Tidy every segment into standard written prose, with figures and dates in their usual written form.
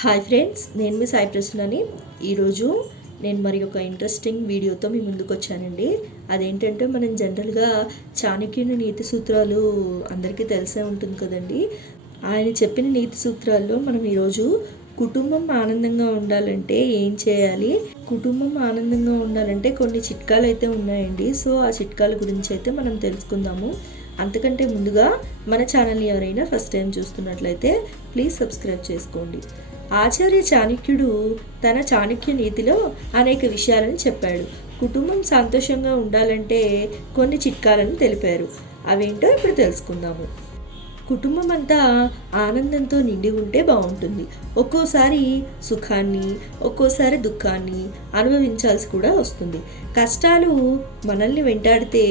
Hi friends, నేను మీ సాయి ప్రసన్నని. ఈరోజు నేను మరి ఒక ఇంట్రెస్టింగ్ వీడియోతో మీ ముందుకు వచ్చానండి. అదేంటంటే మనం జనరల్గా చాణక్యుని నీతి సూత్రాలు అందరికీ తెలిసే ఉంటుంది కదండి. ఆయన చెప్పిన నీతి సూత్రాల్లో మనం ఈరోజు కుటుంబం ఆనందంగా ఉండాలంటే ఏం చేయాలి, కుటుంబం ఆనందంగా ఉండాలంటే కొన్ని చిట్కాలు అయితే ఉన్నాయండి. సో ఆ చిట్కాల గురించి అయితే మనం తెలుసుకుందాము. అంతకంటే ముందుగా మన ఛానల్ని ఎవరైనా ఫస్ట్ టైం చూస్తున్నట్లయితే ప్లీజ్ సబ్స్క్రైబ్ చేసుకోండి. ఆచార్య చాణక్యుడు తన చాణక్య నీతిలో అనేక విషయాలను చెప్పాడు. కుటుంబం సంతోషంగా ఉండాలంటే కొన్ని చిట్కాలను తెలిపారు. అవేంటో ఇప్పుడు తెలుసుకుందాము. కుటుంబం అంతా ఆనందంతో నిండి ఉంటే బాగుంటుంది. ఒక్కోసారి సుఖాన్ని, ఒక్కోసారి దుఃఖాన్ని అనుభవించాల్సి కూడా వస్తుంది. కష్టాలు మనల్ని వెంటాడితే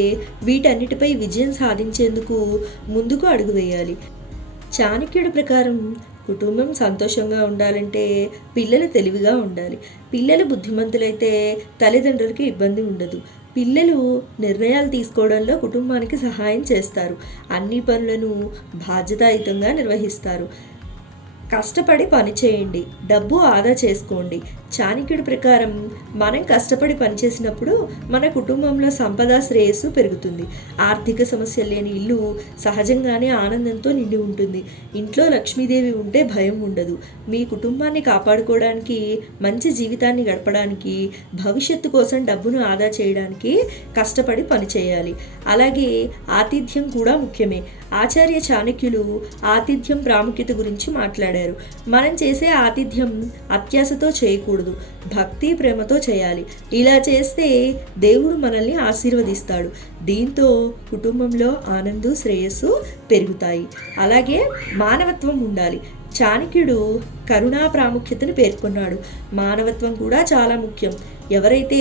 వీటన్నిటిపై విజయం సాధించేందుకు ముందుకు అడుగు వేయాలి. చాణక్యుడి ప్రకారం కుటుంబం సంతోషంగా ఉండాలంటే పిల్లలు తెలివిగా ఉండాలి. పిల్లలు బుద్ధిమంతులైతే తల్లిదండ్రులకి ఇబ్బంది ఉండదు. పిల్లలు నిర్ణయాలు తీసుకోవడంలో కుటుంబానికి సహాయం చేస్తారు. అన్ని పనులను బాధ్యతాయుతంగా నిర్వహిస్తారు. కష్టపడి పని చేయండి, డబ్బు ఆదా చేసుకోండి. చాణక్యుడి ప్రకారం మనం కష్టపడి పనిచేసినప్పుడు మన కుటుంబంలో సంపద శ్రేయస్సు పెరుగుతుంది. ఆర్థిక సమస్యలు లేని ఇల్లు సహజంగానే ఆనందంతో నిండి ఉంటుంది. ఇంట్లో లక్ష్మీదేవి ఉంటే భయం ఉండదు. మీ కుటుంబాన్ని కాపాడుకోవడానికి, మంచి జీవితాన్ని గడపడానికి, భవిష్యత్తు కోసం డబ్బును ఆదా చేయడానికి కష్టపడి పని చేయాలి. అలాగే ఆతిథ్యం కూడా ముఖ్యమే. ఆచార్య చాణక్యులు ఆతిథ్యం ప్రాముఖ్యత గురించి మాట్లాడారు. మనం చేసే ఆతిథ్యం అత్యాశతో చేయకూడదు, భక్తి ప్రేమతో చేయాలి. ఇలా చేస్తే దేవుడు మనల్ని ఆశీర్వదిస్తాడు. దీంతో కుటుంబంలో ఆనందం, శ్రేయస్సు పెరుగుతాయి. అలాగే మానవత్వం ఉండాలి. చాణక్యుడు కరుణా ప్రాముఖ్యతను పేర్కొన్నాడు. మానవత్వం కూడా చాలా ముఖ్యం. ఎవరైతే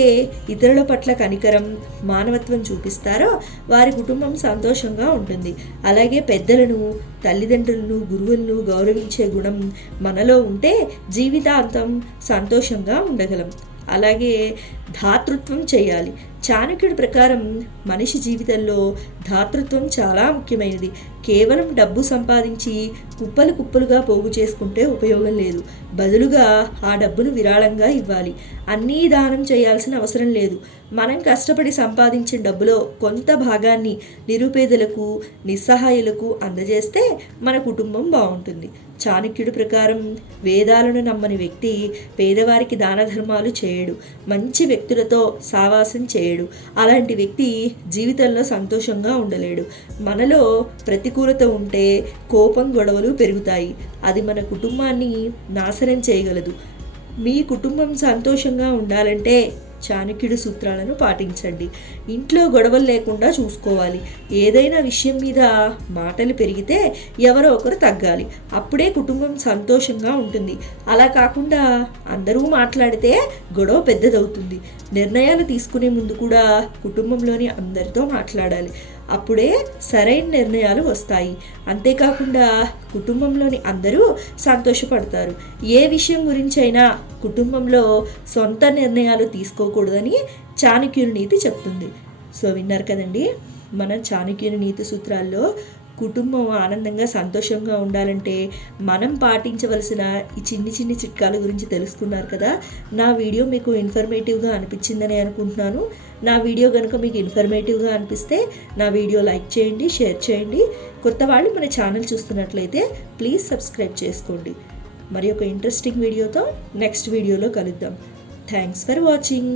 ఇతరుల పట్ల కనికరం, మానవత్వం చూపిస్తారో వారి కుటుంబం సంతోషంగా ఉంటుంది. అలాగే పెద్దలను, తల్లిదండ్రులను, గురువులను గౌరవించే గుణం మనలో ఉంటే జీవితాంతం సంతోషంగా ఉండగలం. అలాగే ధాతృత్వం చేయాలి. చాణక్యుడి ప్రకారం మనిషి జీవితంలో ధాతృత్వం చాలా ముఖ్యమైనది. కేవలం డబ్బు సంపాదించి కుప్పలు కుప్పలుగా పోగు చేసుకుంటే ఉపయోగం లేదు. బదులుగా ఆ డబ్బును విరాళంగా ఇవ్వాలి. అన్నీ దానం చేయాల్సిన అవసరం లేదు. మనం కష్టపడి సంపాదించిన డబ్బులో కొంత భాగాన్ని నిరుపేదలకు, నిస్సహాయులకు అందజేస్తే మన కుటుంబం బాగుంటుంది. చాణక్యుడి ప్రకారం వేదాలను నమ్మని వ్యక్తి పేదవారికి దాన ధర్మాలు చేయడు, మంచి వ్యక్తులతో సావాసం చేయడు. అలాంటి వ్యక్తి జీవితంలో సంతోషంగా ఉండలేడు. మనలో ప్రతికూలత ఉంటే కోపం, గొడవలు పెరుగుతాయి. అది మన కుటుంబాన్ని నాశనం చేయగలదు. మీ కుటుంబం సంతోషంగా ఉండాలంటే చాణక్యుడి సూత్రాలను పాటించండి. ఇంట్లో గొడవలు లేకుండా చూసుకోవాలి. ఏదైనా విషయం మీద మాటలు పెరిగితే ఎవరో ఒకరు తగ్గాలి. అప్పుడే కుటుంబం సంతోషంగా ఉంటుంది. అలా కాకుండా అందరూ మాట్లాడితే గొడవ పెద్దదవుతుంది. నిర్ణయాలు తీసుకునే ముందు కూడా కుటుంబంలోని అందరితో మాట్లాడాలి. అప్పుడే సరైన నిర్ణయాలు వస్తాయి. అంతేకాకుండా కుటుంబంలోని అందరూ సంతోషపడతారు. ఏ విషయం గురించైనా కుటుంబంలో సొంత నిర్ణయాలు తీసుకోకూడదని చాణక్యుని నీతి చెప్తుంది. సో విన్నారు కదండి, మన చాణక్యుని నీతి సూత్రాల్లో కుటుంబం ఆనందంగా, సంతోషంగా ఉండాలంటే మనం పాటించవలసిన ఈ చిన్ని చిన్ని చిట్కాల గురించి తెలుసుకున్నారు కదా. నా వీడియో మీకు ఇన్ఫర్మేటివ్గా అనిపించిందని అనుకుంటున్నాను. నా వీడియో కనుక మీకు ఇన్ఫర్మేటివ్గా అనిపిస్తే నా వీడియో లైక్ చేయండి, షేర్ చేయండి. కొత్త వాళ్ళు మన ఛానల్ చూస్తున్నట్లయితే ప్లీజ్ సబ్స్క్రైబ్ చేసుకోండి. మరి ఒక ఇంట్రెస్టింగ్ వీడియోతో నెక్స్ట్ వీడియోలో కలుద్దాం. Thanks for watching.